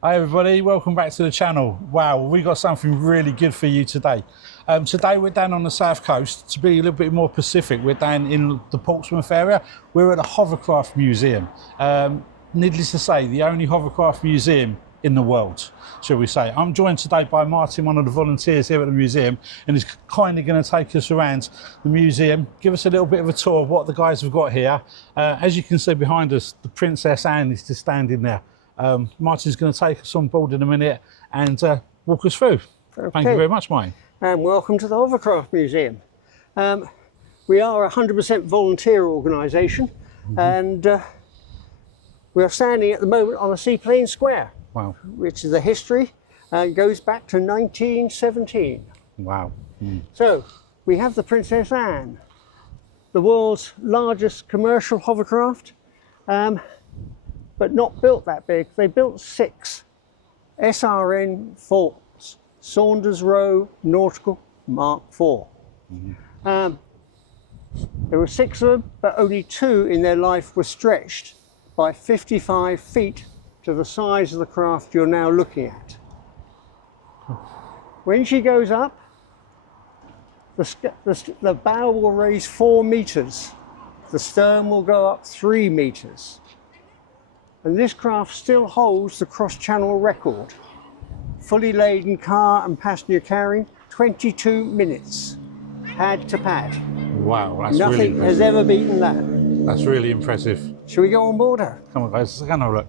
Hi everybody, welcome back to the channel. Wow, we got something really good for you today. Today we're down on the south coast. To be a little bit more specific, we're down in the Portsmouth area. We're at the Hovercraft Museum. Needless to say, the only hovercraft museum in the world, shall we say. I'm joined today by Martin, one of the volunteers here at the museum, and he's kindly going to take us around the museum, give us a little bit of a tour of what the guys have got here. As you can see behind us, the Princess Anne is just standing there. Martin's going to take us on board in a minute and walk us through. Okay. Thank you very much, Martin. And welcome to the Hovercraft Museum. We are a 100% volunteer organisation, and we are standing at the moment on a seaplane square. Wow. Which is the history, goes back to 1917. Wow. So we have the Princess Anne, the world's largest commercial hovercraft. But not built that big. They built 6 SRN Falls, Saunders Roe Nautical Mark IV. There were 6 of them, but only 2 in their life were stretched by 55 feet to the size of the craft you're now looking at. When she goes up, the bow will raise 4 meters. The stern will go up 3 meters. And this craft still holds the cross-channel record. Fully laden car and passenger carrying, 22 minutes, pad to pad. Wow, that's Nothing really impressive. has ever beaten that. That's really impressive. Shall we go on board her? Come on guys, let's go and have a look.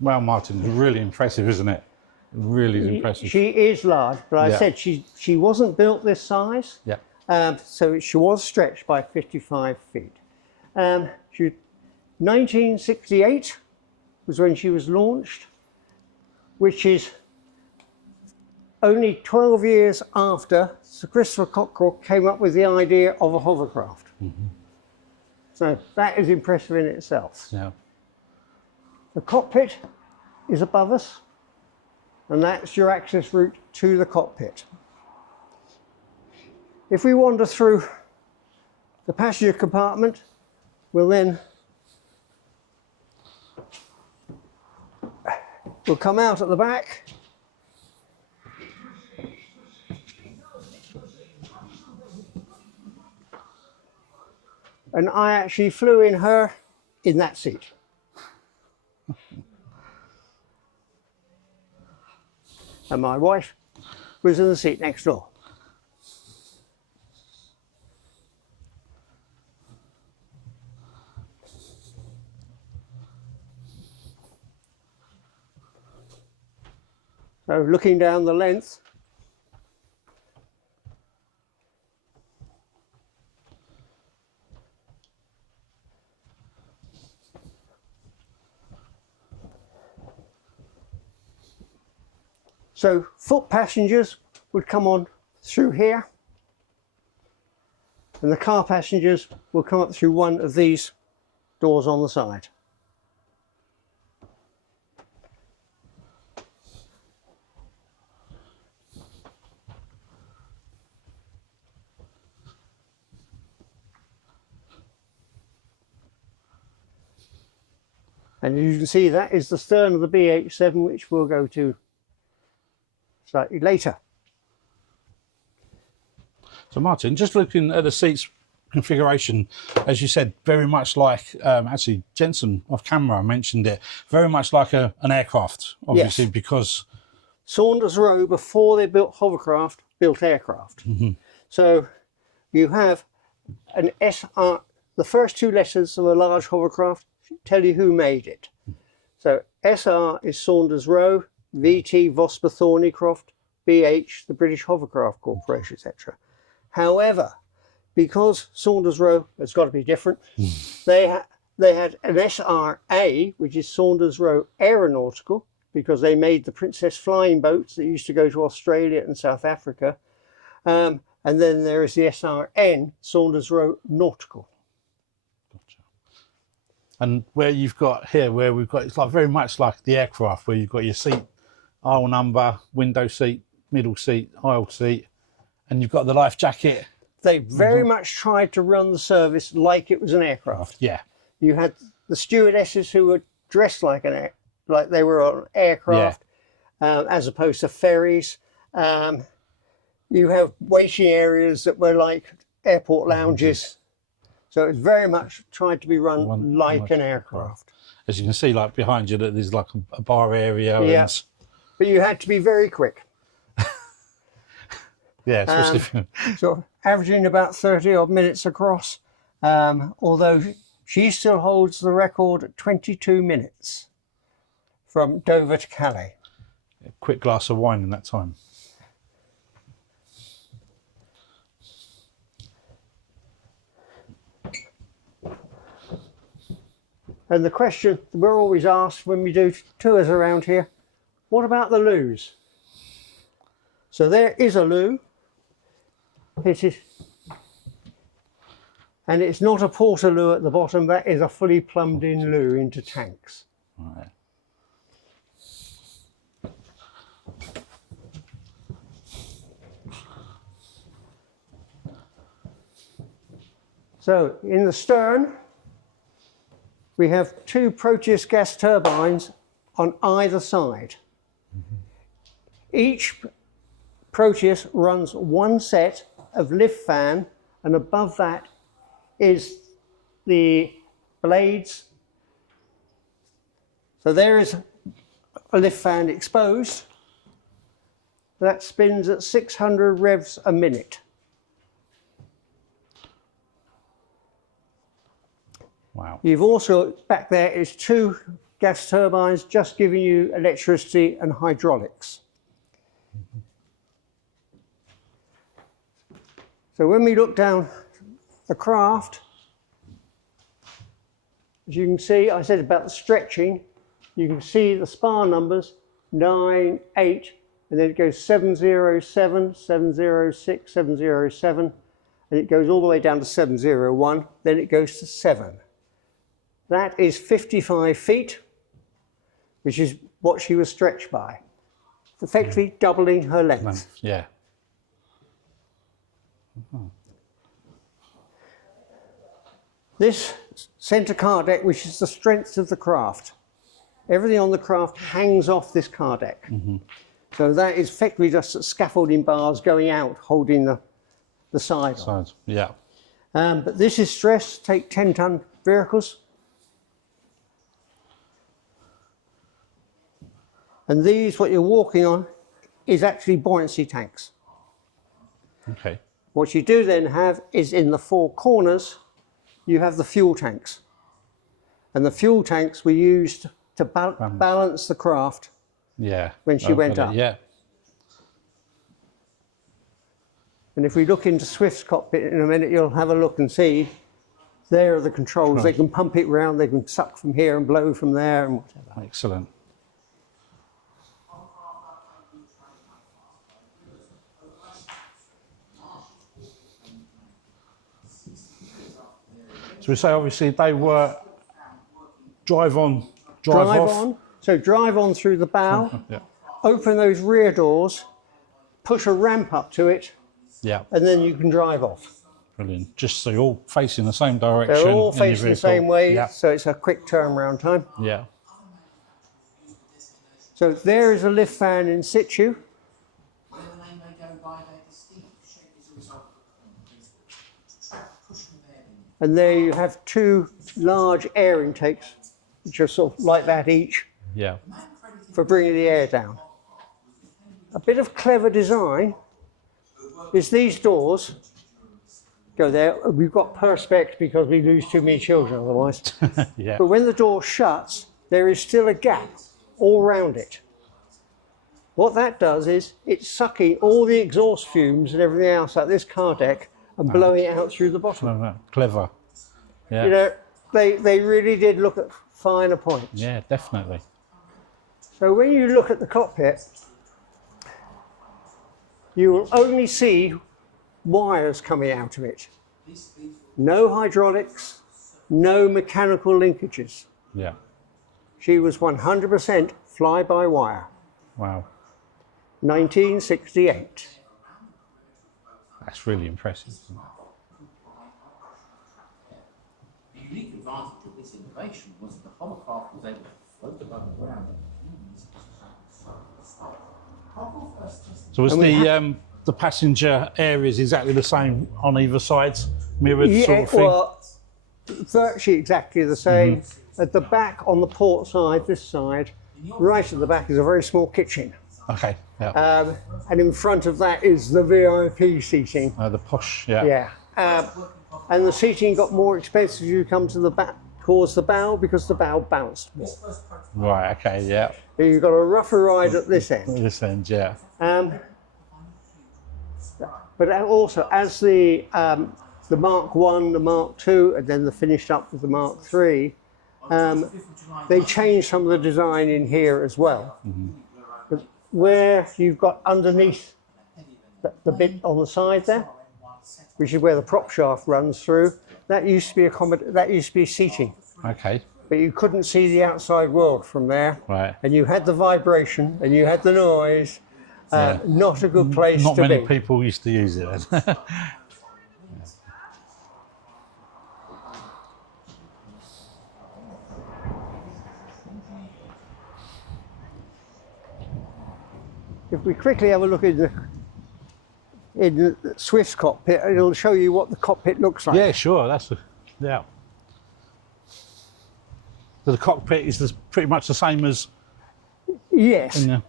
Wow, Martin, it's really impressive, isn't it? It really is impressive. She is large, but I said she wasn't built this size. Yeah. So she was stretched by 55 feet. 1968 was when she was launched, which is only 12 years after Sir Christopher Cockerell came up with the idea of a hovercraft. So that is impressive in itself. Yeah. The cockpit is above us, and that's your access route to the cockpit. If we wander through the passenger compartment, we'll come out at the back. And I actually flew in her in that seat. And my wife was in the seat next door. So looking down the length, so foot passengers would come on through here, and the car passengers will come up through one of these doors on the side. And as you can see, that is the stern of the BH7, which we'll go to slightly later. So Martin, just looking at the seats configuration, as you said, very much like, actually Jensen off camera mentioned it, very much like an aircraft, obviously, yes. Because Saunders Roe, before they built hovercraft, built aircraft. So you have an SR, the first 2 letters of a large hovercraft tell you who made it. So SR is Saunders Roe, VT Vosper Thornycroft, BH the British Hovercraft Corporation, etc. However, because Saunders Roe has got to be different, they had an SRA, which is Saunders Roe Aeronautical, because they made the Princess flying boats that used to go to Australia and South Africa. And then there is the SRN, Saunders Roe Nautical. And where you've got here, where we've got, it's like very much like the aircraft, where you've got your seat, aisle number, window seat, middle seat, aisle seat, and you've got the life jacket. They very much tried to run the service like it was an aircraft. Yeah. You had the stewardesses who were dressed like like they were on aircraft, as opposed to ferries. You have waiting areas that were like airport lounges. So it's very much tried to be run like an aircraft. As you can see, like behind you, that there's like a bar area. Yeah. And, But you had to be very quick. yeah, especially So averaging about 30 odd minutes across, although she still holds the record at 22 minutes from Dover to Calais. a quick glass of wine in that time. And the question we're always asked when we do tours around here, what about the loos? So there is a loo. It is, and it's not a portaloo at the bottom, that is a fully plumbed in loo into tanks. Right. So in the stern, we have two Proteus gas turbines on either side. Each Proteus runs one set of lift fan, and above that is the blades. So there is a lift fan exposed. That spins at 600 revs a minute. Wow. You've also, back there is two gas turbines just giving you electricity and hydraulics. So when we look down the craft, as you can see, I said about the stretching, you can see the spar numbers, 9, 8, and then it goes 707, 706, 707, and it goes all the way down to 701, then it goes to 7. That is 55 feet, which is what she was stretched by, effectively doubling her length. Yeah. This centre car deck, which is the strength of the craft, everything on the craft hangs off this car deck. So that is effectively just scaffolding bars going out, holding the side on. Yeah. But this is stressed, take 10-ton vehicles. And these, what you're walking on, is actually buoyancy tanks. Okay. What you do then have is in the four corners, you have the fuel tanks. And the fuel tanks were used to balance the craft when she went up. Yeah. And if we look into Swift's cockpit in a minute, you'll have a look and see there are the controls. Right. They can pump it round, they can suck from here and blow from there and whatever. Excellent. So we say obviously they were drive on, drive off. On. So drive on through the bow, Yeah. open those rear doors, push a ramp up to it, Yeah. and then you can drive off. Brilliant. Just so you're all facing the same direction. They're all in your facing the vehicle. same way, Yeah. so it's a quick turnaround time. Yeah. So there is a lift fan in situ. And there you have two large air intakes, which are sort of like that each, Yeah. for bringing the air down. A bit of clever design is these doors go there. We've got perspex because we lose too many children otherwise. Yeah. But when the door shuts, there is still a gap all round it. What that does is it's sucking all the exhaust fumes and everything else out this car deck and blowing it out through the bottom. No. Clever. Yeah. You know, they really did look at finer points. Yeah, definitely. So when you look at the cockpit, you will only see wires coming out of it. No hydraulics, no mechanical linkages. Yeah. She was 100% fly-by-wire. Wow. 1968. That's really impressive. The unique advantage of this innovation was that the hovercraft was able to float above the ground. So was the passenger areas exactly the same on either side, mirrored sort of thing? Well, virtually exactly the same. At the back on the port side, this side, right at the back is a very small kitchen. Okay. Yeah. And in front of that is the VIP seating. The posh. Yeah. Yeah. And the seating got more expensive as you come to the back towards the bow because the bow bounced more. Right. Okay. Yeah. You've got a rougher ride at this end. This end. Yeah. But also as the Mark 1, the Mark 2, and then the finished up with the Mark 3, they changed some of the design in here as well. But where you've got underneath the bit on the side there, which is where the prop shaft runs through, that used to be seating. Okay. But you couldn't see the outside world from there. Right. And you had the vibration and you had the noise. Yeah. Not a good place Not to be. many people used to use it then. If we quickly have a look in the Swift's cockpit, it'll show you what the cockpit looks like. Yeah, sure. Yeah. So the cockpit is pretty much the same as. Yes. Yeah.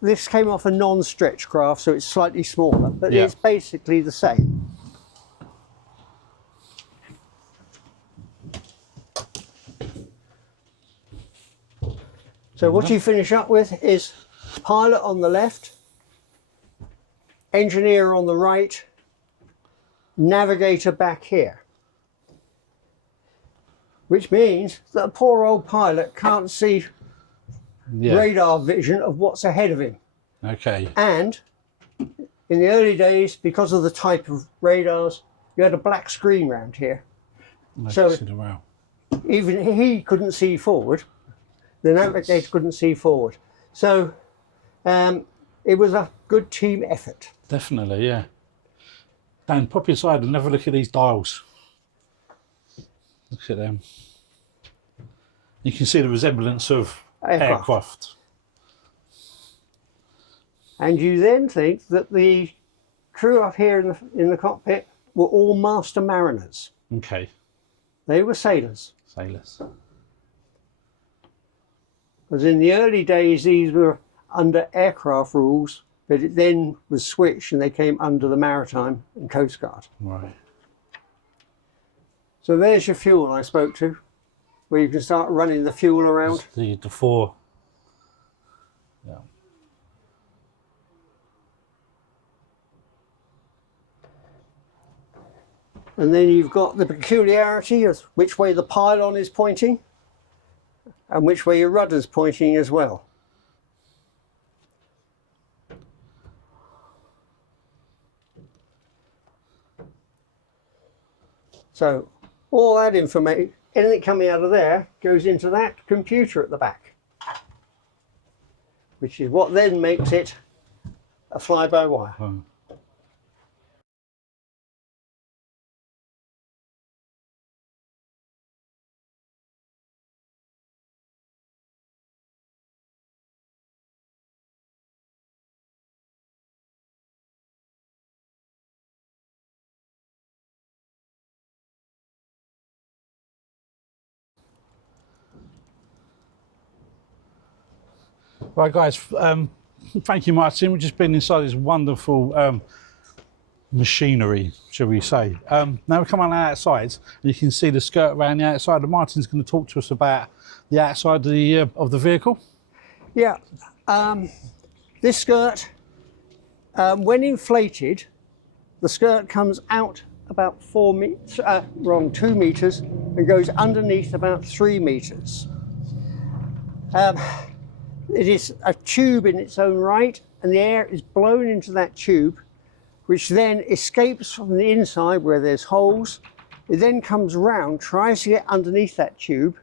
This came off a non-stretch craft, so it's slightly smaller, but Yeah. it's basically the same. So what you finish up with is pilot on the left, engineer on the right, navigator back here. Which means that a poor old pilot can't see radar vision of what's ahead of him. Okay. And in the early days, because of the type of radars, you had a black screen round here. So Wow. even he couldn't see forward. The navigator couldn't see forward. So it was a good team effort. Definitely, yeah. Dan, pop inside and have a look at these dials. Look at them. You can see the resemblance of aircraft. And you then think that the crew up here in the cockpit were all master mariners. Okay. They were sailors. Sailors. Because in the early days, these were under aircraft rules, but it then was switched and they came under the Maritime and Coast Guard. Right. So there's your fuel I spoke to, where you can start running the fuel around. The four. Yeah. And then you've got the peculiarity of which way the pylon is pointing and which way your rudder's pointing as well. So all that information, anything coming out of there goes into that computer at the back, which is what then makes it a fly-by-wire. Right, guys. Thank you, Martin. We've just been inside this wonderful machinery, shall we say. Now we come on the outside, and you can see the skirt around the outside. And Martin's going to talk to us about the outside of the vehicle. Yeah, this skirt, when inflated, the skirt comes out about 2 meters, and goes underneath about 3 meters. It is a tube in its own right, and the air is blown into that tube, which then escapes from the inside where there's holes It then comes round, tries to get underneath that tube,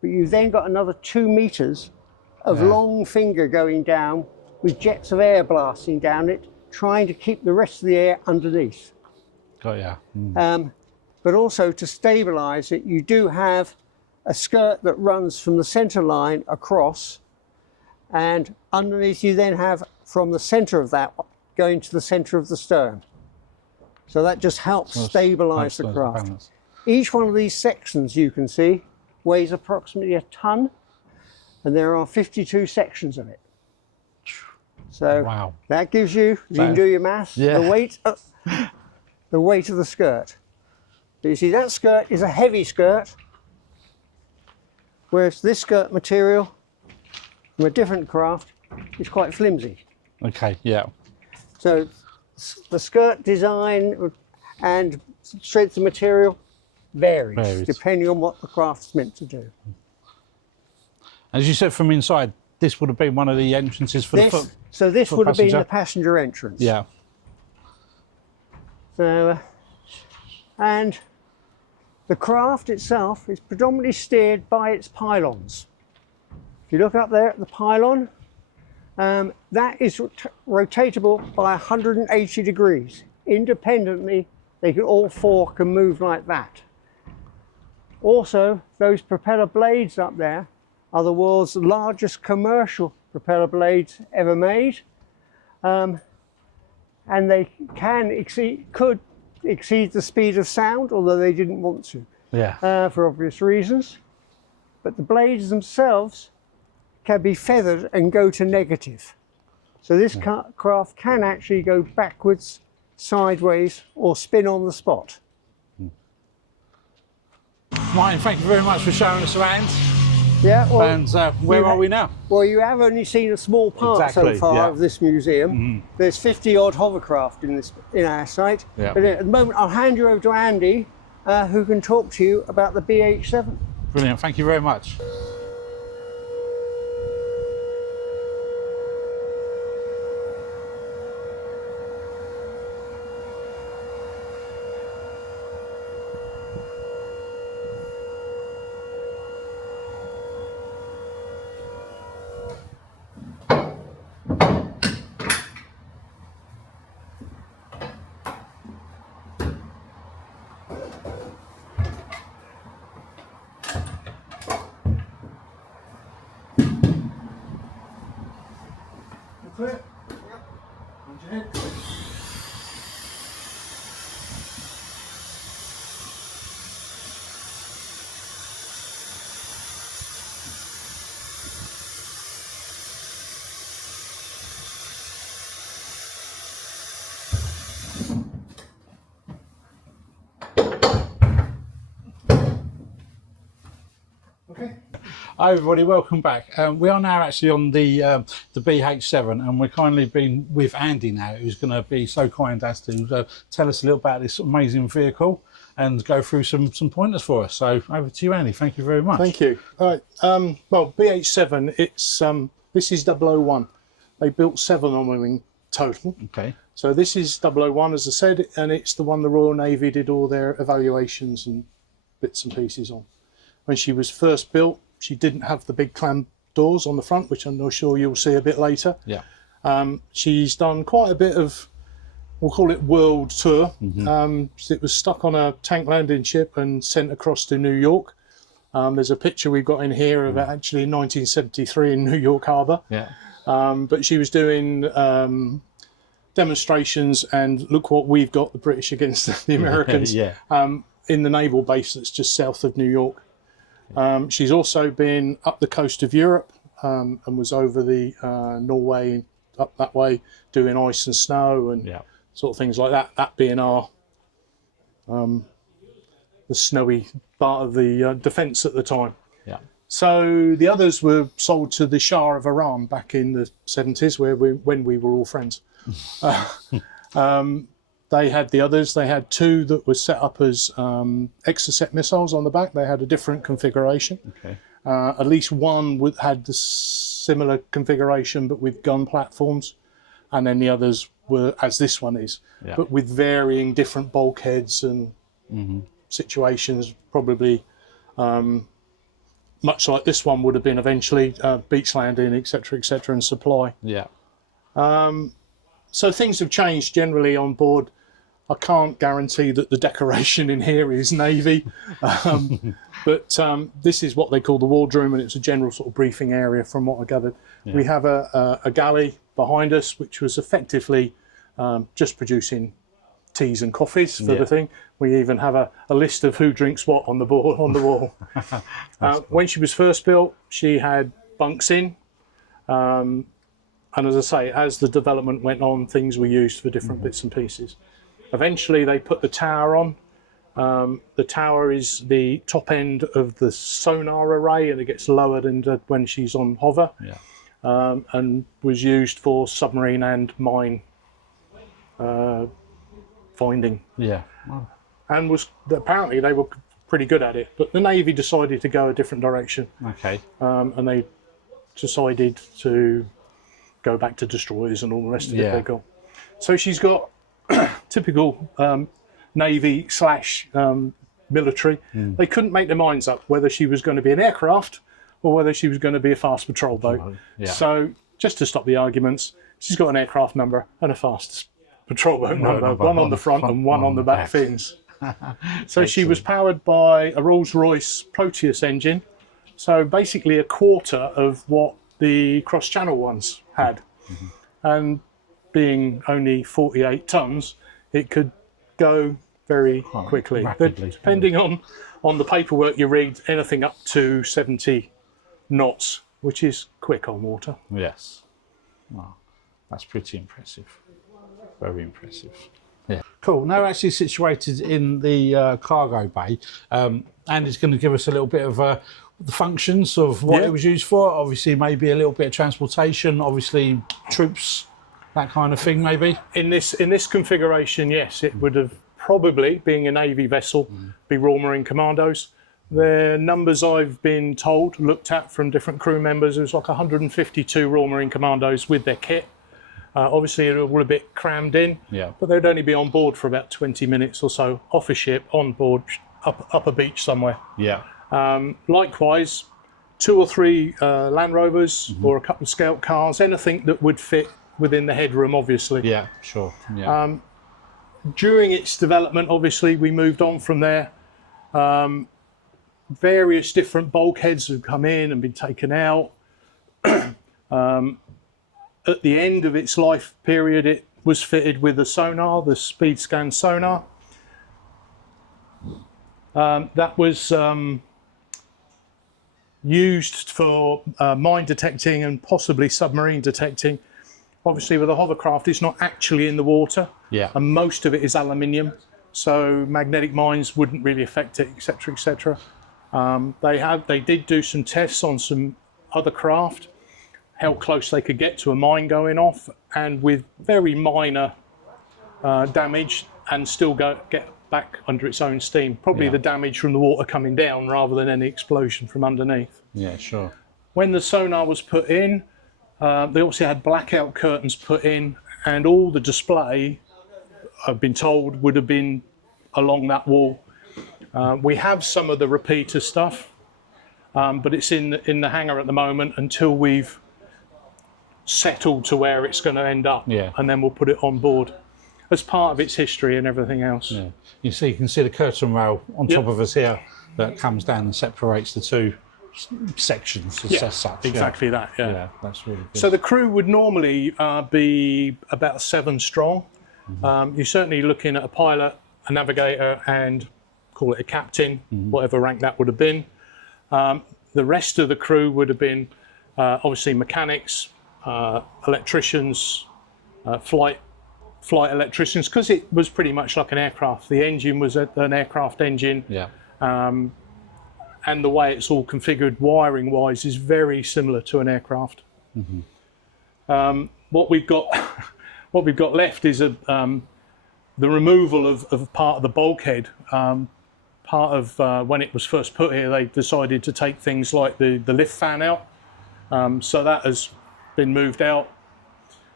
but you've then got another 2 meters of long finger going down with jets of air blasting down it, trying to keep the rest of the air underneath. Got ya. But also to stabilize it, you do have a skirt that runs from the center line across, and underneath you then have from the center of that going to the center of the stern. So that just helps stabilize the craft. Each one of these sections you can see weighs approximately a ton, and there are 52 sections of it. So that gives you, you can do your maths, the weight of the skirt. So you see that skirt is a heavy skirt, whereas this skirt material from a different craft is quite flimsy. Okay, yeah. So the skirt design and strength of material varies depending on what the craft's meant to do. As you said, from inside, this would have been one of the entrances for the foot. So this would have been the passenger entrance. Yeah. So, and the craft itself is predominantly steered by its pylons. If you look up there at the pylon, that is rotatable by 180 degrees. Independently, all 4 can move like that. Also, those propeller blades up there are the world's largest commercial propeller blades ever made. And they could exceed the speed of sound, although they didn't want to, for obvious reasons. But the blades themselves can be feathered and go to negative. So this craft can actually go backwards, sideways, or spin on the spot. Martin, thank you very much for showing us around. Yeah, well, and where are we now? Well, you have only seen a small part so far of this museum. There's 50 odd hovercraft in our site. But at the moment, I'll hand you over to Andy, who can talk to you about the BH7. Brilliant, thank you very much. Clear? Yep. On your head. Okay. Hi everybody, welcome back. We are now actually on the BH7, and we're kindly been with Andy now, who's going to be so kind as to tell us a little about this amazing vehicle and go through some pointers for us. So over to you, Andy. Thank you very much. Thank you. All right. Well, BH7, it's this is 001. They built 7 on them in total. Okay. So this is 001, as I said, and it's the one the Royal Navy did all their evaluations and bits and pieces on. When she was first built, she didn't have the big clam doors on the front, which I'm not sure you'll see a bit later. Yeah. She's done quite a bit of, we'll call it world tour. It was stuck on a tank landing ship and sent across to New York. There's a picture we've got in here of it actually in 1973 in New York Harbour. Yeah. But she was doing demonstrations, and look what we've got, the British against the Americans, in the naval base that's just south of New York. She's also been up the coast of Europe and was over the Norway, up that way, doing ice and snow and sort of things like that. That being our the snowy part of the defence at the time. Yeah. So the others were sold to the Shah of Iran back in the 70s, when we were all friends. They had the others. They had 2 that were set up as Exocet missiles on the back. They had a different configuration. Okay. At least one had the similar configuration, but with gun platforms. And then the others were, as this one is, but with varying different bulkheads and situations, probably much like this one would have been eventually, beach landing, etc., etc., and supply. Yeah. So things have changed generally on board. I can't guarantee that the decoration in here is navy, but this is what they call the wardroom, and it's a general sort of briefing area from what I gathered. Yeah. We have a galley behind us, which was effectively just producing teas and coffees for the thing. We even have a list of who drinks what on the board on the wall. Cool. When she was first built, she had bunks in. And as I say, as the development went on, things were used for different bits and pieces. Eventually, they put the tower on. The tower is the top end of the sonar array, and it gets lowered when she's on hover, and was used for submarine and mine finding. Yeah. Wow. And apparently they were pretty good at it. But the Navy decided to go a different direction. Okay. And they decided to go back to destroyers and all the rest of it they got. So she's got typical Navy / military. They couldn't make their minds up whether she was going to be an aircraft or whether she was going to be a fast patrol boat. Yeah. So just to stop the arguments, she's got an aircraft number and a fast patrol boat number, one on the front and one on the back fins. So she was powered by a Rolls-Royce Proteus engine. So basically a quarter of what the cross-channel ones had. And being only 48 tons, it could go very quickly. Rapidly. Depending on the paperwork you read, anything up to 70 knots, which is quick on water. Yes. Wow. That's pretty impressive. Very impressive. Yeah. Cool. Now we're actually situated in the cargo bay. Andy's going to give us a little bit of the functions of what it was used for. Obviously, maybe a little bit of transportation, obviously troops, that kind of thing, maybe. In this configuration, yes, it would have probably, being a Navy vessel, be Royal Marine Commandos. The numbers I've been told, looked at from different crew members, it was like 152 Royal Marine Commandos with their kit. Obviously, it was a bit crammed in, but they'd only be on board for about 20 minutes or so, off a ship, on board, up a beach somewhere. Yeah. Likewise, 2 or 3 Land Rovers or a couple of scout cars, anything that would fit within the headroom, obviously. Yeah, sure. Yeah. During its development, obviously, we moved on from there. Various different bulkheads have come in and been taken out. At the end of its life period, it was fitted with a sonar, the speed scan sonar. That was used for mine detecting and possibly submarine detecting. Obviously, with a hovercraft, it's not actually in the water, and most of it is aluminium, so magnetic mines wouldn't really affect it, etc., etc. They did do some tests on some other craft, how close they could get to a mine going off, and with very minor damage, and still get back under its own steam. Probably the damage from the water coming down rather than any explosion from underneath. Yeah, sure. When the sonar was put in, they also had blackout curtains put in, and all the display, I've been told, would have been along that wall. We have some of the repeater stuff, but it's in the hangar at the moment until we've settled to where it's going to end up, and then we'll put it on board as part of its history and everything else. Yeah. You can see the curtain rail on top of us here that comes down and separates the two sections as such. Exactly that. Yeah, that's really good. So the crew would normally be about 7 strong. You're certainly looking at a pilot, a navigator, and call it a captain, whatever rank that would have been. The rest of the crew would have been obviously mechanics, electricians, flight electricians, because it was pretty much like an aircraft. The engine was an aircraft engine, and the way it's all configured wiring wise is very similar to an aircraft. What we've got left is the removal of part of the bulkhead. Part of when it was first put here, they decided to take things like the lift fan out, so that has been moved out.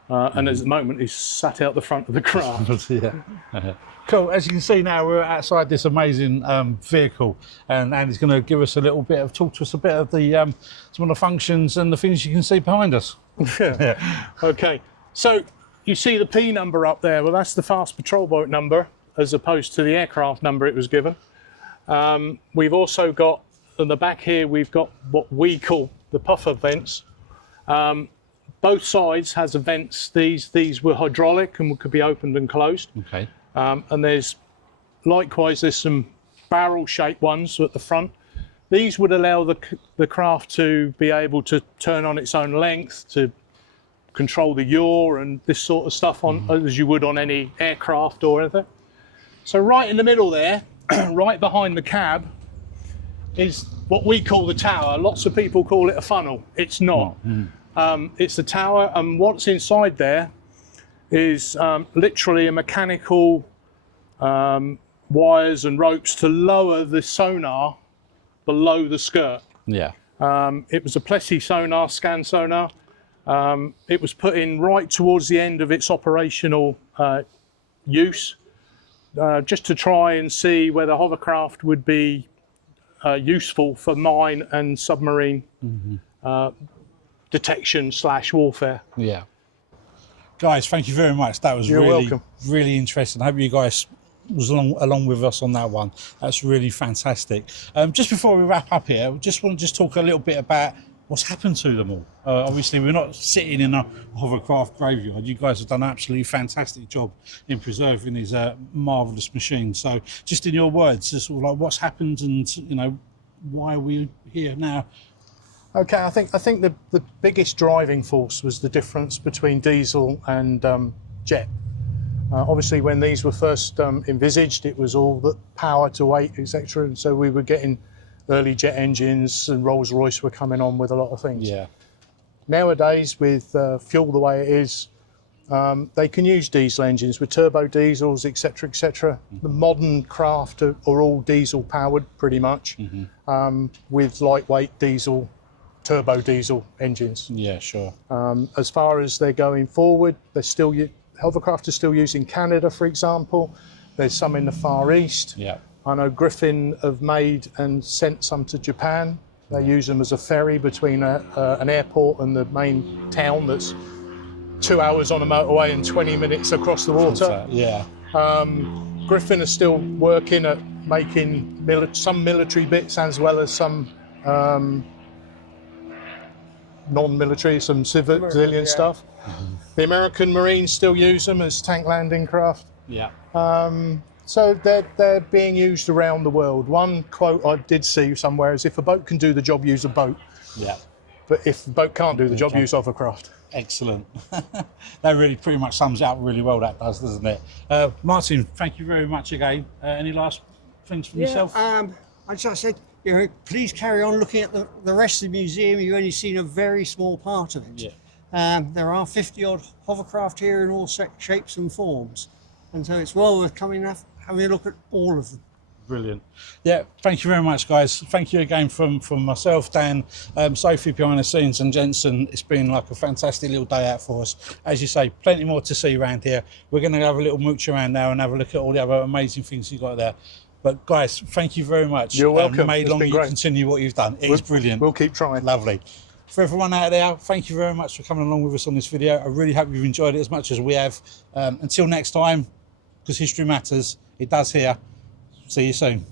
and at the moment he's sat out the front of the craft. Yeah. Cool. As you can see now, we're outside this amazing vehicle, and Andy's going to give us a little bit of talk to us a bit of the some of the functions and the things you can see behind us. Yeah. Okay. So you see the P number up there. Well, that's the fast patrol boat number, as opposed to the aircraft number it was given. We've also got on the back here. We've got what we call the puffer vents. Both sides has a vents. These were hydraulic and could be opened and closed. Okay. And there's some barrel-shaped ones at the front. These would allow the craft to be able to turn on its own length, to control the yaw and this sort of stuff on as you would on any aircraft or anything. So right in the middle there, right behind the cab, is what we call the tower. Lots of people call it a funnel. It's not. It's the tower, and what's inside there is literally a mechanical wires and ropes to lower the sonar below the skirt. Yeah. It was a Plessey sonar, scan sonar. It was put in right towards the end of its operational use, just to try and see whether hovercraft would be useful for mine and submarine detection / warfare. Yeah. Guys, thank you very much. That was You're really, welcome. really interesting. I hope you guys was along with us on that one. That's really fantastic. Just before we wrap up here, just want to talk a little bit about what's happened to them all. Obviously, we're not sitting in a hovercraft graveyard. You guys have done an absolutely fantastic job in preserving these marvellous machines. So, just in your words, just sort of like what's happened, and why are we here now? Okay, I think the biggest driving force was the difference between diesel and jet. Obviously, when these were first envisaged, it was all the power to weight, etc. And so we were getting early jet engines, and Rolls-Royce were coming on with a lot of things. Yeah. Nowadays, with fuel the way it is, they can use diesel engines with turbo diesels, etc., etc. The modern craft are all diesel powered, pretty much, with lightweight diesel, turbo diesel engines. Yeah, sure. As far as they're going forward, they're still hovercraft are still used in Canada, for example. There's some in the Far East. Yeah. I know Griffin have made and sent some to Japan. They use them as a ferry between an airport and the main town that's 2 hours on a motorway and 20 minutes across the water. Yeah. Griffin are still working at making some military bits as well as some non-military, some civilian stuff. The American Marines still use them as tank landing craft. Yeah. So they're being used around the world. One quote I did see somewhere is, if a boat can do the job, use a boat. Yeah. But if the boat can't do the job, use hovercraft. Excellent. That really pretty much sums it up really well, that does, doesn't it? Martin, thank you very much again. Any last things from yourself? I just said, please carry on looking at the rest of the museum. You've only seen a very small part of it. Yeah. There are 50 odd hovercraft here in all shapes and forms. And so it's well worth coming and having a look at all of them. Brilliant. Yeah, thank you very much, guys. Thank you again from myself, Dan, Sophie behind the scenes, and Jensen. It's been like a fantastic little day out for us. As you say, plenty more to see around here. We're going to have a little mooch around now and have a look at all the other amazing things you've got there. But guys, thank you very much. You're welcome. May long you continue what you've done. It is brilliant. We'll keep trying. Lovely. For everyone out there, thank you very much for coming along with us on this video. I really hope you've enjoyed it as much as we have. Until next time, because history matters, it does here. See you soon.